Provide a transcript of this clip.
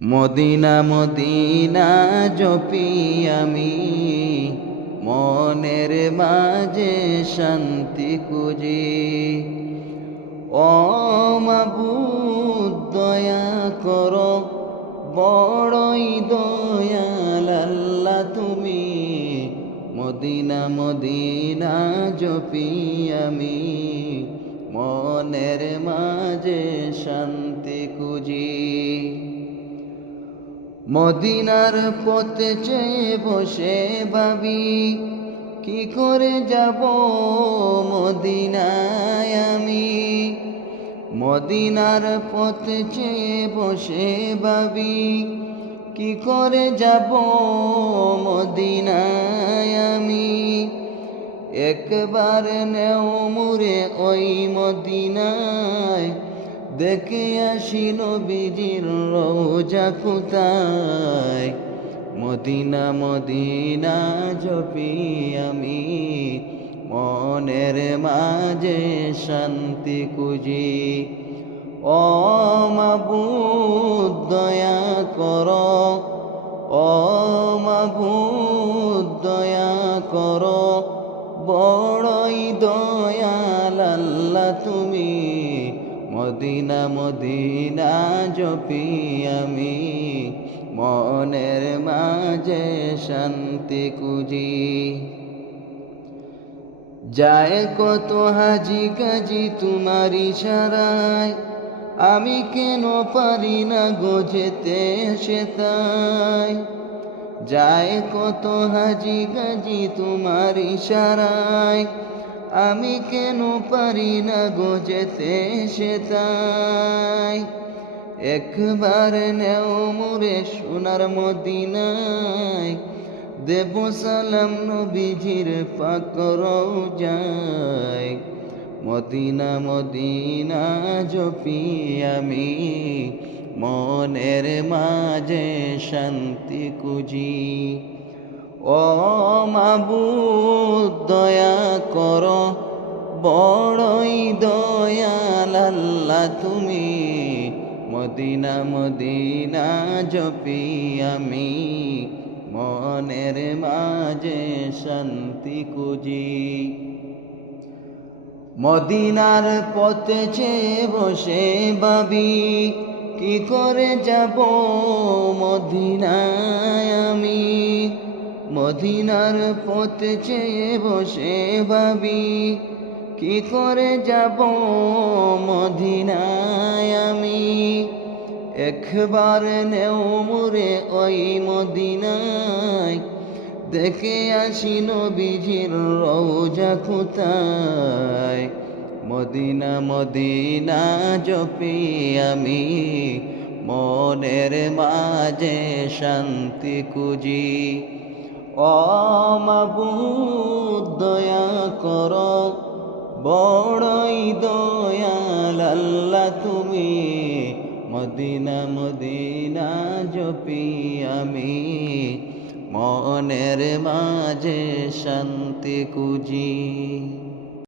Medina Medina জপি আমি, মনের মাঝে শান্তি খুঁজি। ও মাবুদ দয়া করো, বড়ই দয়াল আল্লাহ তুমি। মদিনা মদিনা জপি আমি, মনের মাঝে শান্তি খুঁজি। মদিনার পথে চেয়ে বসে ভাবি, কি করে যাব মদিনায় আমি। মদিনার পথে চেয়ে বসে ভাবি, কি করে যাব মদিনায় আমি। একবার নেও মুরে ওই মদিনায়, দেখে আসি নবীজির রওজা কোথায়। মদিনা মদিনা জপি আমি, মনের মাঝে শান্তি খুঁজি। ও মাবুদ দয়া করো, ও মাবুদ দয়া করো, বড়ই দয়াল আল্লাহ তুমি। মদিনা মদিনা জপি আমি, মনের মাঝে শান্তি খুঁজি। যায় কত হাজি কাজী তোমার ইশারায়, আমি কেন পারি না গো যেতে সেতাই। যায় কত হাজি কাজী তোমার ইশারায়, আমি কেন পারি না গো যেতে সেতাই। একবার নেও মোরে সোনার মদিনায়, দেব সালাম নবীজির পাক রওজায়। মদিনা মদিনা জপি আমি, মনের মাঝে শান্তি খুঁজি। ও মাবুদ দয়া করো, বড়ই দয়াল আল্লাহ তুমি। মদিনা মদিনা জপি আমি, মনের মাঝে শান্তি খুঁজি। মদিনার পথে চেয়ে বসে ভাবি, কি করে যাব মদিনায় আমি। মদিনার পথে চেয়ে বসে ভাবি, কি করে যাব মদিনায় আমি। একবার নেও মুরে ওই মদিনায়, দেখে আসি নবীজির রওজা কোথায়। মদিনা মদিনা জপি আমি, মনের মাঝে শান্তি খুঁজি। ও মাবুদ দয়া করো, বড়ই দয়াল আল্লাহ তুমি। মদিনা মদিনা জপি আমি, মনের মাঝে শান্তি খুঁজি।